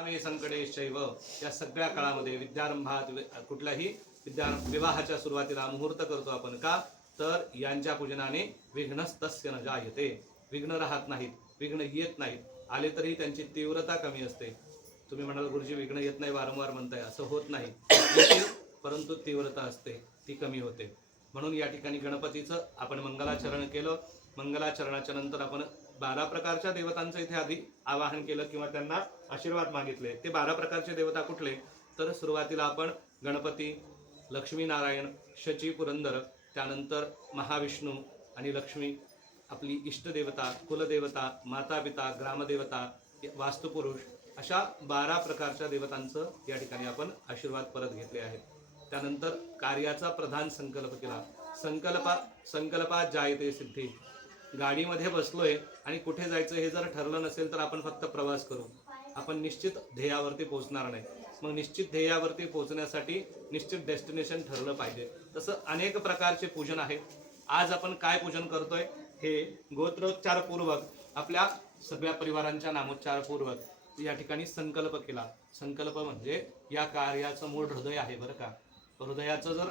कामे संकटे शैव या सगळ्या काळामध्ये विद्यारंभात कुठल्याही विद्या विवाहाच्या सुरुवातीला मुहूर्त करतो आपण का? तर यांच्या पूजनाने विघ्नस्तस्य न जायते. विघ्न राहत नाहीत विघ्न येत नाहीत. आले तरी त्यांची तीव्रता कमी असते. तुम्ही म्हणाल गुरुजी विघ्न येत नाही वारंवार म्हणताय. असं होत नाही. परंतु तीव्रता असते. ती कमी होते. म्हणून या ठिकाणी गणपतीचं आपण मंगलाचरण केलं. मंगलाचरणाच्या नंतर आपण बारा प्रकारच्या देवतांचं इथे आधी आवाहन केलं किंवा त्यांना आशीर्वाद मागितले. ते बारा प्रकारचे देवता कुठले? तर सुरुवातीला आपण गणपती लक्ष्मीनारायण शची पुरंदर त्यानंतर महाविष्णू आणि लक्ष्मी. आपली इष्टदेवता कुलदेवता माता पिता ग्रामदेवता वास्तुपुरुष अशा बारा प्रकारच्या देवतांचं या ठिकाणी आपण आशीर्वाद परत घेतले आहेत. त्यानंतर कार्याचा प्रधान संकल्प केला. संकल्पा संकल्पात जायते सिद्धी. गाडीमध्ये बसलोय आणि कुठे जायचं हे जर ठरलं नसेल तर आपण फक्त प्रवास करू. आपण निश्चित ध्येयावरती पोहोचणार नाही. मग निश्चित ध्येयावरती पोहोचण्यासाठी निश्चित डेस्टिनेशन ठरलं पाहिजे. तसं अनेक प्रकारचे पूजन आहे आज आपण काय पूजन करतोय हे गोत्रोच्चारपूर्वक आपल्या सगळ्या परिवारांच्या नामोच्चारपूर्वक या ठिकाणी संकल्प केला. संकल्प म्हणजे या कार्याचं मूळ हृदय आहे बरं का. हृदयाचं जर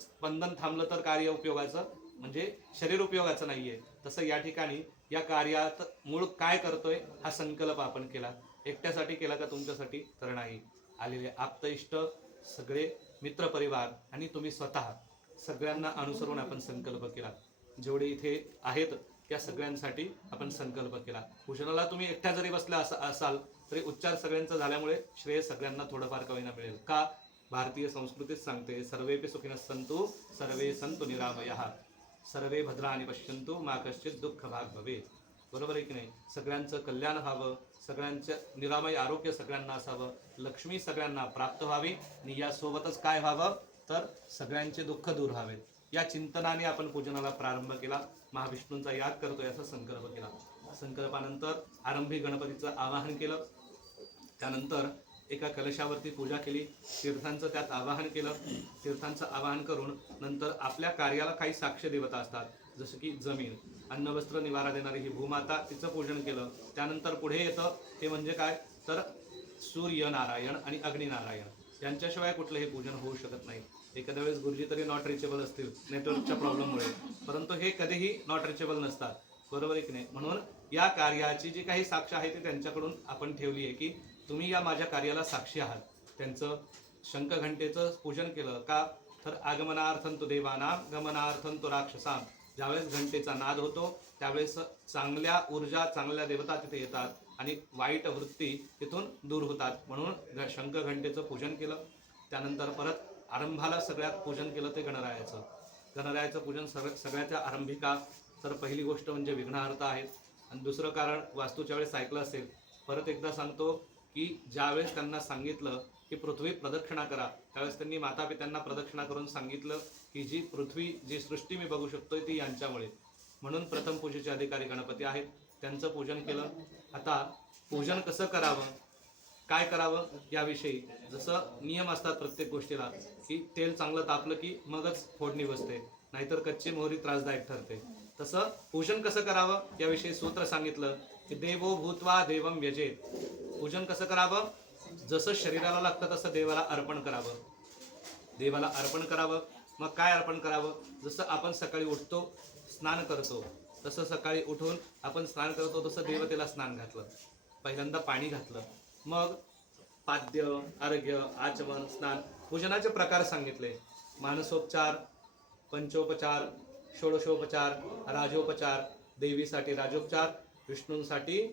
स्पंदन थांबलं तर कार्य उपयोगाचं. म्हणजे शरीर उपयोगाचं नाहीये. तसं या ठिकाणी या कार्यात मूळ काय करतोय हा संकल्प आपण केला. एकट्यासाठी केला का तुमच्यासाठी? तर नाही. आलेले आप्त इष्ट सगळे मित्रपरिवार आणि तुम्ही स्वतः सगळ्यांना अनुसरून आपण संकल्प केला. जेवढे इथे आहेत त्या सगळ्यांसाठी आपण संकल्प केला. भूषणाला तुम्ही एकट्या जरी बसल्या असा असाल तरी उच्चार सगळ्यांचा झाल्यामुळे श्रेय सगळ्यांना थोडंफार कवीना मिळेल. का? भारतीय संस्कृतीत सांगते सर्वेपि सुखीन संतू सर्वे सन्तु निरामयः. सर्वे भद्राने पश्यंतु मा कश्चित दुःख भाग भवेत. बरोबर आहे की नाही? सगळ्यांचं कल्याण व्हावं सगळ्यांचं निरामय आरोग्य सगळ्यांना असावं लक्ष्मी सगळ्यांना प्राप्त व्हावी आणि यासोबतच काय व्हावं? तर सगळ्यांचे दुःख दूर व्हावेत. या चिंतनाने आपण पूजनाला प्रारंभ केला. महाविष्णूंचा याद करतोय असा संकल्प केला. संकल्पानंतर आरंभी गणपतीचं आवाहन केलं. त्यानंतर एका कलशावरती पूजा केली. तीर्थांचं त्यात आवाहन केलं. तीर्थांचं आवाहन करून नंतर आपल्या कार्याला काही साक्ष देवता असतात जसं की जमीन. अन्न वस्त्र निवारा देणारी ही भूमाता तिचं पूजन केलं. त्यानंतर पुढे येतं ते म्हणजे काय? तर सूर्य नारायण आणि अग्निनारायण. यांच्याशिवाय कुठलंही पूजन होऊ शकत नाही. एखाद्या वेळेस गुरुजी तरी नॉट रिचेबल असतील नेटवर्कच्या प्रॉब्लेममुळे परंतु हे कधीही नॉट रिचेबल नसतात. बरोबर आहे की नाही? म्हणून या कार्याची जी काही साक्ष आहे ती त्यांच्याकडून आपण ठेवली आहे की तुम्ही या माझ्या कार्याला साक्षी आहात. त्यांचं शंखघंटेचं पूजन केलं का? तर आगमनार्थन तो देवाना गमनार्थन तो राक्षसाम ज्यावेळेस घंटेचा नाद होतो त्यावेळेस चांगल्या ऊर्जा चांगल्या देवता तिथे येतात आणि वाईट वृत्ती तिथून दूर होतात. म्हणून घ- पूजन केलं. त्यानंतर परत आरंभाला सगळ्यात पूजन केलं ते गणरायाचं. गणरायाचं पूजन सग सगळ्याच्या आरंभिका. तर पहिली गोष्ट म्हणजे विघ्नहर्ता आहेत. आणि दुसरं कारण वास्तूच्या वेळेस ऐकलं असेल. परत एकदा सांगतो की ज्यावेळेस त्यांना सांगितलं की पृथ्वी प्रदक्षिणा करा त्यावेळेस त्यांनी माता पित्यांना प्रदक्षिणा करून सांगितलं की जी पृथ्वी जी सृष्टी मी बघू शकतोय ती यांच्यामुळे. म्हणून प्रथम पूजेचे अधिकारी गणपती आहेत. त्यांचं पूजन केलं. आता पूजन कसं करावं? काय करावं? याविषयी जसं नियम असतात प्रत्येक गोष्टीला की तेल चांगलं तापलं की मगच फोडणी बसते नाहीतर कच्ची मोहरी त्रासदायक ठरते. तसं पूजन कसं करावं? याविषयी सूत्र सांगितलं की देवो भूतवा देवम व्यजेत. पूजन कसं करावं? जसं शरीराला लागतं तसं देवाला अर्पण करावं. देवाला अर्पण करावं. मग काय अर्पण करावं? जसं आपण सकाळी उठतो स्नान करतो तसं सकाळी उठून आपण स्नान करतो तसं देवतेला स्नान घातलं. पहिल्यांदा पाणी घातलं. मग पाद्य आरोग्य आचमन स्नान पूजनाचे प्रकार सांगितले. मानसोपचार पंचोपचार षोडशोपचार राजोपचार देवीसाठी राजोपचार विष्णूंसाठी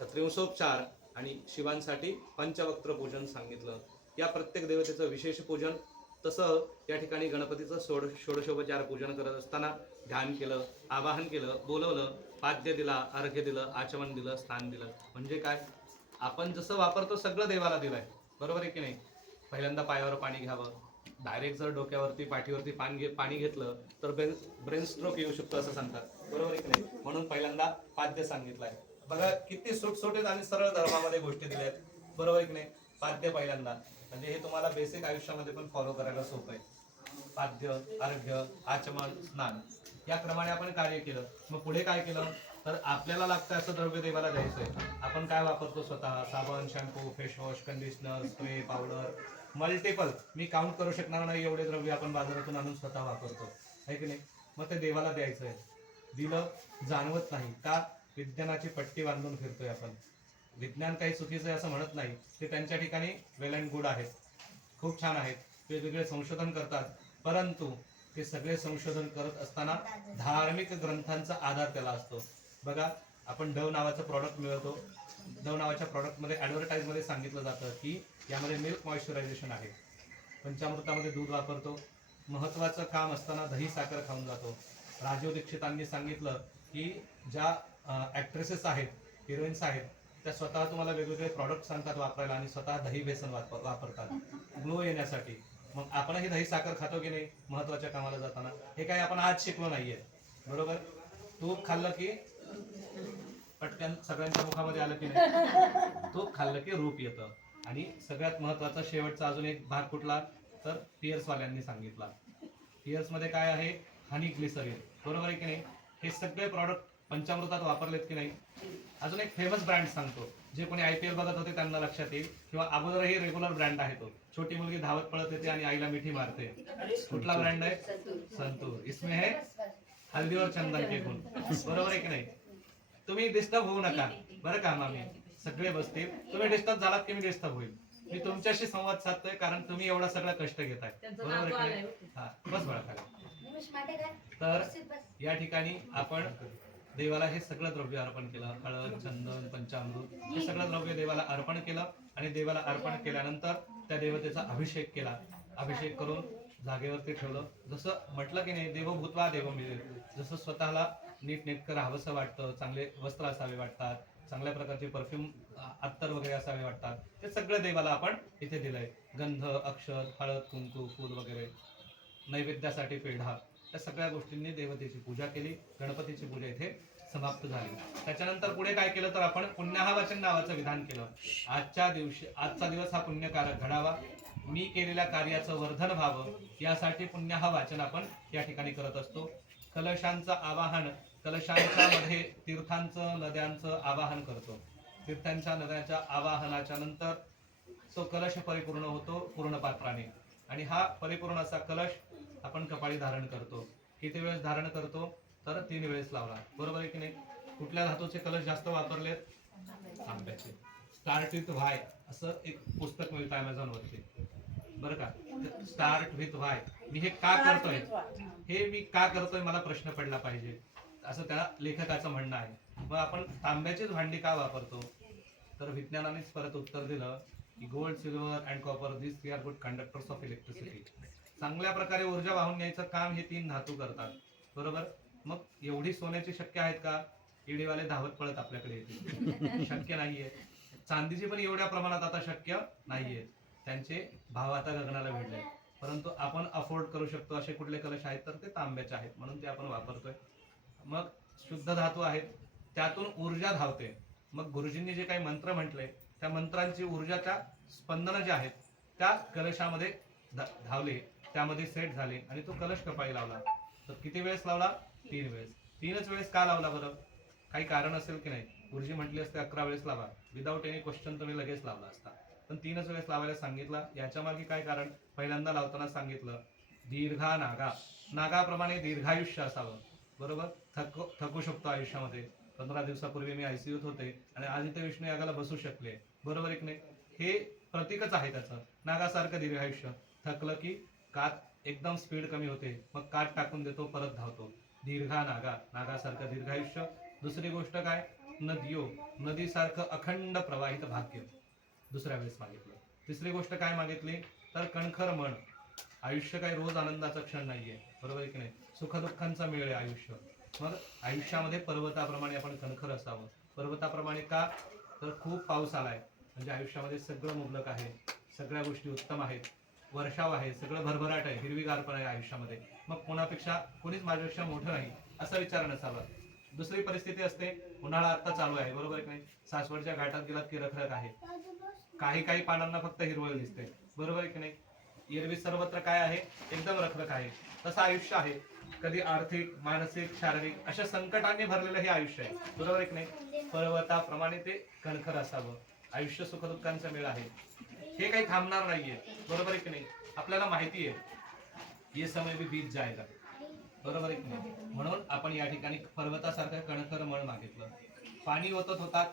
त्रिंशोपचार आणि शिवांसाठी पंचवक्त्र पूजन सांगितलं. या प्रत्येक देवतेचं विशेष पूजन तसं या ठिकाणी गणपतीचं षोड षोडशोपचार पूजन करत असताना ध्यान केलं आवाहन केलं बोलवलं पाद्य दिला अर्घ्य दिलं आचमन दिलं स्थान दिलं. म्हणजे काय? आपण जसं वापरतो सगळं देवाला दिलंय. बरोबर आहे की नाही? पहिल्यांदा पायावर पाणी घ्यावं. डायरेक्ट जर डोक्यावरती पाठीवरती पाणी घे पाणी घेतलं तर ब्रेन ब्रेन स्ट्रोक येऊ शकतो असं सांगतात. बरोबर आहे की नाही? म्हणून पहिल्यांदा पाद्य सांगितलं आहे बघा किती सुटसुटीत आणि सरळ धर्मामध्ये गोष्टी दिल्या आहेत. बरोबर की नाही? पाद्य पहिल्यांदा. म्हणजे हे तुम्हाला बेसिक आयुष्यामध्ये पण फॉलो करायला सोपं आहे. पाद्य अर्घ्य आचमन स्नान. या क्रमाने आपण कार्य केलं. मग पुढे काय केलं? तर आपल्याला लागतं असं द्रव्य देवाला द्यायचंय आपण काय वापरतो स्वतः? साबण shampoo face wash conditioner spray powder multiple मी काउंट करू शकणार नाही एवढे द्रव्य आपण बाजारातून आणून स्वतः वापरतो. आहे की नाही? मग ते देवाला द्यायचं आहे. दिलं जाणवत नाही. का? विज्ञानाची पट्टी बांधून फिरतोय आपण. विज्ञान काही चुकीचं आहे असं म्हणत नाही. ते त्यांच्या ठिकाणी वेल अँड गुड आहेत. खूप छान आहेत. वेगवेगळे संशोधन करतात. परंतु ते सगळे संशोधन करत असताना धार्मिक ग्रंथांचा आधार त्याला असतो. बघा आपण डव नावाचं प्रॉडक्ट मिळवतो. डव नावाच्या प्रॉडक्टमध्ये ॲडव्हर्टाईजमध्ये सांगितलं जातं की यामध्ये मिल्क मॉइश्चरायझेशन आहे. पंचामृतामध्ये दूध वापरतो. महत्त्वाचं काम असताना दही साखर खाऊन जातो. राजीव दीक्षितांनी सांगितलं की ज्या ॲक्ट्रेसेस आहेत हिरोईन्स आहेत त्या स्वतः तुम्हाला वेगवेगळे प्रॉडक्ट सांगतात वापरायला आणि स्वतः दही बेसन वापर वापरतात. ग्लो येण्यासाठी. मग आपणही दही साखर खातो की नाही महत्त्वाच्या कामाला जाताना? हे काही आपण आज शिकलो नाहीये. बरोबर? तूप खाल्लं की पटकन सगळ्यांच्या मुखामध्ये आलं की नाही? तूप खाल्लं की रूप येतं. आणि सगळ्यात महत्त्वाचा शेवटचा अजून एक भाग कुठला? तर पियर्स वाल्यांनी सांगितला. पियर्समध्ये काय आहे? हनी ग्लिसरीन बरोबर आहे की नाही? हे सगळे प्रॉडक्ट पंचामृतात वापरलेत की नाही? अजून एक फेमस ब्रँड सांगतो. जे कोणी आय पी एल बघत होते त्यांना लक्षात येईल. किंवा अगोदरही रेग्युलर ब्रँड आहे तो. छोटी मुलगी धावत पळत येते आणि आईला मिठी मारते. कुठला ब्रँड आहे? संतूर. इसमें है हल्दी और चंदन के गुण. बरोबर आहे की नाही? तुम्ही डिस्टर्ब होऊ नका. बरं का मामी? सगळे बसतील. तुम्ही डिस्टर्ब झालात की मी डिस्टर्ब होईल? मी तुमच्याशी संवाद साधतोय कारण तुम्ही एवढा सगळा कष्ट घेताय. बरोबर आहे आलंय. की नाही? हा. बस बळा तर या ठिकाणी आपण देवाला हे सगळं द्रव्य अर्पण केलं. हळद चंदन पंचामृत हे सगळं द्रव्य देवाला अर्पण केलं आणि देवाला अर्पण केल्यानंतर त्या देवतेचा अभिषेक केला. अभिषेक करून जागेवरती ठेवलं. जसं म्हटलं की नाही देव भूतवा देव मिळेल जसं स्वतःला नीट नेटकं राहावंसं वाटतं चांगले वस्त्र असावे वाटतात चांगल्या प्रकारचे परफ्यूम अत्तर वगैरे असावे वाटतात ते सगळं देवाला आपण इथे दिलंय. गंध अक्षर हळद कुंकू फूल वगैरे. नैवेद्यासाठी पेढा. या सगळ्या गोष्टींनी देवतेची पूजा केली गणपतीची पूजा इथे समाप्त झाली. त्याच्यानंतर पुढे काय केलं तर आपण पुण्याहावाचन नावाचं विधान केलं. आजच्या दिवशी आजचा दिवस हा पुण्यकारक घडावा. मी केलेल्या कार्याचं वर्धन व्हावं यासाठी पुण्यहा वाचन आपण या ठिकाणी करत असतो. कलशांचं आवाहन कलशांच्या मध्ये तीर्थांचं नद्यांचं आवाहन करतो. तीर्थांच्या नद्यांच्या आवाहनाच्या नंतर तो कलश परिपूर्ण होतो पूर्ण पात्राने. आणि हा परिपूर्ण असा कलश आपण कपाळी धारण करतो. किती वेळेस धारण करतो? तर तीन वेळेस लावला. बरोबर आहे की नाही? कुठल्या धातूचे कलश जास्त वापरलेत? आंब्याचे. स्टार्ट विथ व्हाय असं एक पुस्तक मिळतं अमेझॉन वरती. बरं का? स्टार्ट विथ व्हाय मी हे का करतोय? हे मी का करतोय मला प्रश्न पडला पाहिजे. असं त्या लेखकाचं म्हणणं आहे. मग आपण तांब्याचीच भांडी का वापरतो? तर विज्ञानानेच परत उत्तर दिलं की gold silver and copper this three are good conductors of electricity चांगल्या प्रकारे ऊर्जा वाहून न्यायचं काम हे तीन धातू करतात. बरोबर? मग एवढी सोन्याची शक्य आहेत का? ईडीवाले धावत पळत आपल्याकडे येतील. शक्य नाहीये. चांदीची पण एवढ्या प्रमाणात आता शक्य नाहीये. त्यांचे भाव आता गगनाला भिडले परंतु आपण अफोर्ड करू शकतो असे कुठले कलश आहेत तर ते तांब्याचे आहेत म्हणून ते आपण वापरतोय. मग शुद्ध धातू आहेत. त्यातून ऊर्जा धावते. मग गुरुजींनी जे काही मंत्र म्हटले त्या मंत्रांची ऊर्जाच्या स्पंदनं जे आहेत त्या कलशामध्ये धावले. त्यामध्ये सेट झाले आणि तो कलश कपाळी लावला. तर किती वेळेस लावला? तीन वेळेस. तीनच वेळेस का लावला बरं? काही कारण असेल की नाही? गुरुजी म्हटले असते अकरा वेळेस लावा. विदाऊट एनी क्वेश्चन तुम्ही लगेच लावला असता. पण तीनच वेळेस लावायला सांगितलं. याच्या मागे काय कारण? पहिल्यांदा लावताना सांगितलं दीर्घा नागा. नागाप्रमाणे दीर्घायुष्य असावं. बरोबर? थक थकू शकतो आयुष्यामध्ये. पंधरा दिवसापूर्वी मी आयसीयूत होते आणि आज इथे विष्णू यागाला बसू शकले. बरोबर एक नाही? हे प्रतीकच आहे त्याचं. नागासारखं दीर्घायुष्य. थकलं की कात एकदम स्पीड कमी होते. मग कात टाकून देतो परत धावतो. दीर्घा नागा. नागासारखं दीर्घायुष्य दुसरी गोष्ट काय? नदियो. नदीसारखं अखंड प्रवाहित भाग्य. दुसऱ्या वेळेस मागितलं. तिसरी गोष्ट काय मागितली? तर कणखर मन आयुष्य काय रोज आनंदाचा क्षण नाहीये. बरोबर आहे की नाही? सुखदुःखांचा मेळ आहे आयुष्य. मग आयुष्यामध्ये पर्वताप्रमाणे आपण कणखर असावं. पर्वताप्रमाणे का? तर खूप पाऊस आलाय. म्हणजे आयुष्यामध्ये सगळं मुबलक आहे. सगळ्या गोष्टी उत्तम आहेत. वर्षाव आहे सगळं भरभराट आहे हिरवीगारपण आहे आयुष्यामध्ये. मग कोणापेक्षा कोणीच माझ्यापेक्षा मोठं नाही असा विचार नसावा. दुसरी परिस्थिती असते उन्हाळा आता चालू आहे बरोबर आहे की नाही? सासवडच्या घाटात गेलात की रखरख आहे. काही काही पानांना फक्त हिरवळ दिसते बरोबर आहे की नाही? एरवी सर्वत्र काय आहे? एकदम रखरख आहे. तसं आयुष्य आहे. कधी आर्थिक मानसिक शारीरिक अशा संकटांनी भरलेलं हे आयुष्य आहे बरोबर आहे की नाही? पर्वताप्रमाणे ते कणखर असावं. आयुष्य सुखदुःखांचा मेळ आहे. हे काही थांबणार नाहीये. बरोबर आहे की नाही? आपल्याला माहिती आहे. ये समय भी बीत जायला. बरोबर आहे की नाही? म्हणून आपण या ठिकाणी पर्वतासारखं कणखर मळ मागितलं. पाणी ओतत होतात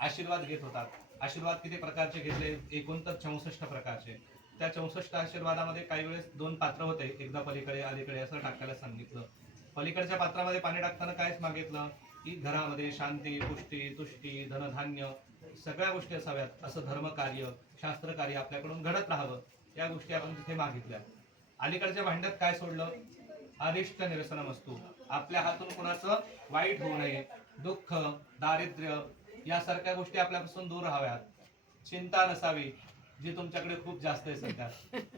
आशीर्वाद घेत होतात. आशीर्वाद किती प्रकारचे घेतले? एकोणतर चौसष्ट प्रकारचे. त्या चौसष्ट आशीर्वादामध्ये काही वेळेस दोन पात्र होते. एकदा पलीकडे अलीकडे असं टाकायला सांगितलं. पलीकडच्या पात्रामध्ये पाणी टाकताना कायच मागितलं? की घरामध्ये शांती पुष्टी तुष्टी धनधान्य सगळ्या गोष्टी असाव्यात. असं धर्मकार्य शास्त्रकार्य आपल्याकडून घडत राहावं या गोष्टी आपण तिथे मागितल्या. अलीकडच्या भांड्यात काय सोडलं? अरिष्ट निरसनम असतो. आपल्या हातून कोणाचं वाईट होऊ नये दुःख दारिद्र्य यासारख्या गोष्टी आपल्यापासून दूर राहाव्यात. चिंता नसावी जी तुमच्याकडे खूप जास्त आहे सध्या.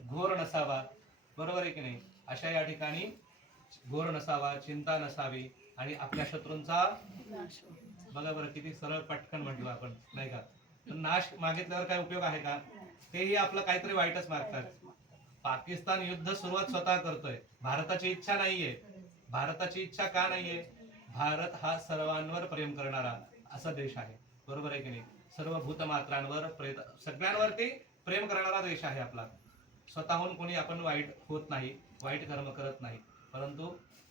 घोर नसावा बरोबर आहे की नाही? अशा या ठिकाणी घोर नसावा चिंता नसावी आणि आपल्या शत्रूंचा बघा बरं किती सरळ पटकन म्हटलं आपण नाही का? नाश मागितल्यावर काय उपयोग आहे का? तेही आपलं काहीतरी वाईटच मागतात. पाकिस्तान युद्ध सुरुवात स्वतः करतोय. भारताची इच्छा नाहीये. भारताची इच्छा का नाहीये? भारत हा सर्वांवर प्रेम करणारा असा देश आहे. बरोबर आहे की नाही? सर्व भूतमात्रांवर प्रेत सगळ्यांवरती प्रेम करणारा देश आहे आपला. स्वतःहून कोणी आपण वाईट होत नाही वाईट कर्म करत नाही. परंतु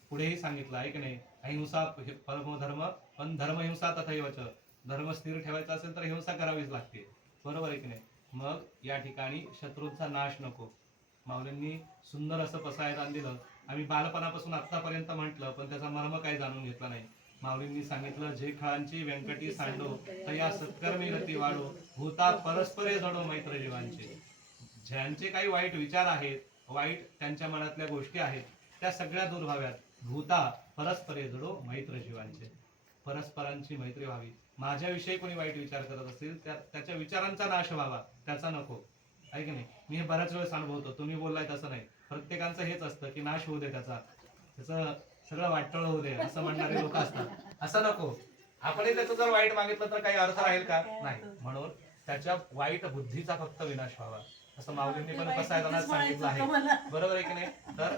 पुढेही सांगितलं आहे की नाही? अहिंसा हे परम धर्म पण धर्महिंसा तथैवच धर्म स्थिर ठेवायचा असेल तर हिंसा करावीच लागते. बरोबर आहे की नाही? मग या ठिकाणी शत्रूंचा नाश नको. माऊलींनी सुंदर असं पसायदान दिलं. आम्ही बालपणापासून आतापर्यंत म्हटलं पण त्याचा मर्म काही जाणून घेतला नाही. माऊलींनी सांगितलं जे खळांची व्यंकटी सांडो तया सत्कर्मी गती वाढो. भूता परस्परे जडो मैत्र जीवांचे ज्यांचे काही वाईट विचार आहेत वाईट त्यांच्या मनातल्या गोष्टी आहेत त्या सगळ्या दूर व्हाव्यात. भूता परस्परे जडो मैत्र जीवांचे. परस्परांची मैत्री व्हावी. माझ्याविषयी कोणी वाईट विचार करत असेल त्या त्याच्या विचारांचा नाश व्हावा. त्याचा नको. आहे की नाही? मी हे बऱ्याच वेळेस अनुभवतो. तुम्ही बोललाय तसं नाही. प्रत्येकाचं हेच असतं की नाश होऊ दे त्याचा. त्याचं सगळं वाटळ होऊ दे असं म्हणणारे लोक असतात. असं नको. आपणही त्याचं जर वाईट मागितलं तर काही अर्थ राहील का? नाही. म्हणून त्याच्या वाईट बुद्धीचा फक्त विनाश व्हावा. असं माऊलींनी पण पसायदानात सांगितलं आहे. बरोबर आहे की नाही? तर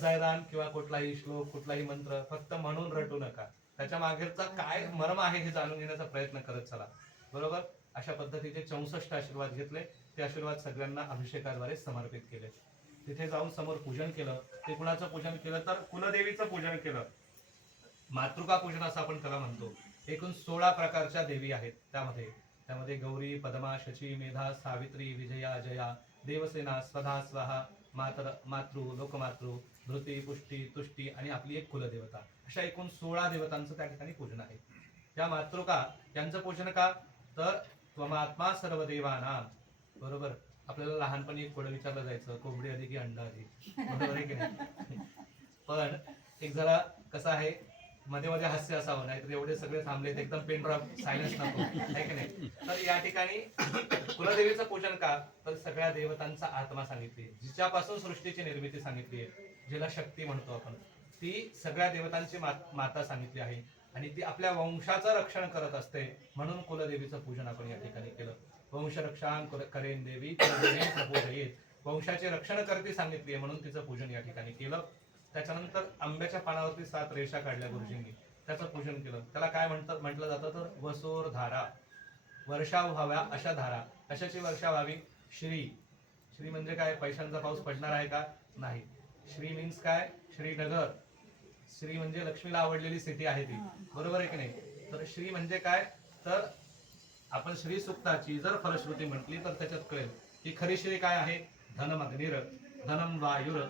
पसायदान किंवा कुठलाही श्लोक कुठलाही मंत्र फक्त म्हणून रटू नका. त्याच्या मागेचा काय मर्म आहे हे जाणून घेण्याचा प्रयत्न करत चला. बरोबर? अशा पद्धतीचे चौसष्ट आशीर्वाद घेतले. ते आशीर्वाद सगळ्यांना अभिषेकाद्वारे समर्पित केले. तिथे जाऊन समोर पूजन केलं. ते कुणाचं पूजन केलं तर कुलदेवीचं पूजन केलं. मातृका पूजन असं आपण त्याला म्हणतो. एकूण सोळा प्रकारच्या देवी आहेत त्यामध्ये. त्यामध्ये गौरी पद्मा शची मेधा सावित्री विजया जया देवसेना स्वधा स्वाहा मातर मातृ लोकमातृ धृती पुष्टी तुष्टी आणि आपली एक कुलदेवता. अशा एकूण सोळा देवतांचं त्या ठिकाणी पूजन आहे. त्या मातृका यांचं पूजन का? तर त्वमात्मा सर्व देवाना बरोबर? आपल्याला लहानपणी एक कोडं विचारलं जायचं कोंबडी आधी की अंडा आधी बरोबर आहे की नाही? पण एक जरा कसं आहे मध्ये मध्ये हास्य असावं नाही तर एवढे सगळे थांबलेत एकदम पेन ड्रॉप सायलेन्स नको आहे की नाही? तर या ठिकाणी कुलदेवीचं पूजन का? तर सगळ्या देवतांचा आत्मा सांगितली जिच्यापासून सृष्टीची निर्मिती सांगितली आहे जिला शक्ती म्हणतो आपण ती सगळ्या देवतांची माता सांगितली आहे आणि ती आपल्या वंशाचं रक्षण करत असते म्हणून कुलदेवीचं पूजन आपण या ठिकाणी केलं. वंश रक्षण करेन देवी येत वंशाचे रक्षण करते सांगितली आहे म्हणून तिचं पूजन या ठिकाणी केलं. त्याच्यानंतर आंब्याच्या पानावरती सात रेषा काढल्या गुरुजींनी. त्याचं पूजन केलं. त्याला काय म्हणतात म्हटलं जातं तर वसोर धारा. वर्षा व्हाव्या अशा धारा. कशाची वर्षा व्हावी? श्री. श्री म्हणजे काय? पैशांचा पाऊस पडणार आहे का? नाही. श्री मीन्स काय? श्रीनगर श्री म्हणजे लक्ष्मीला आवडलेली सिटी आहे ती. बरोबर आहे की नाही? तर श्री म्हणजे काय? तर आपण श्री सुक्ताची जर फलश्रुती म्हटली तर त्याच्यात कळेल की खरी श्री काय आहे? धनम अग्निर धनम वायुर